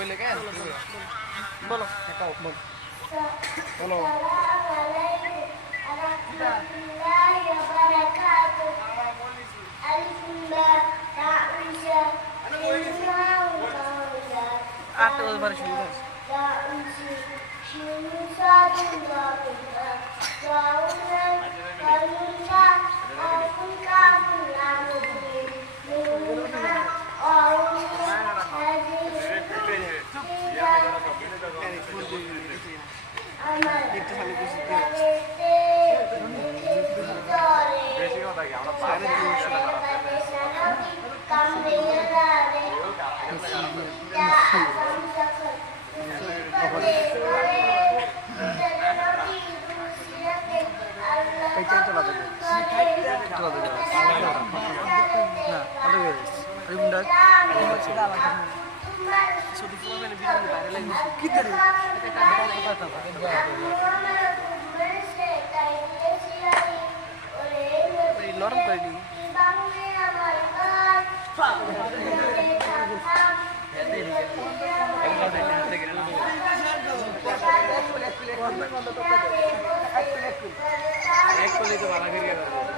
কইলে কেন বলো একাও বলো বলো আট ওভার শুরু নরম করে দিই এক তো ভালো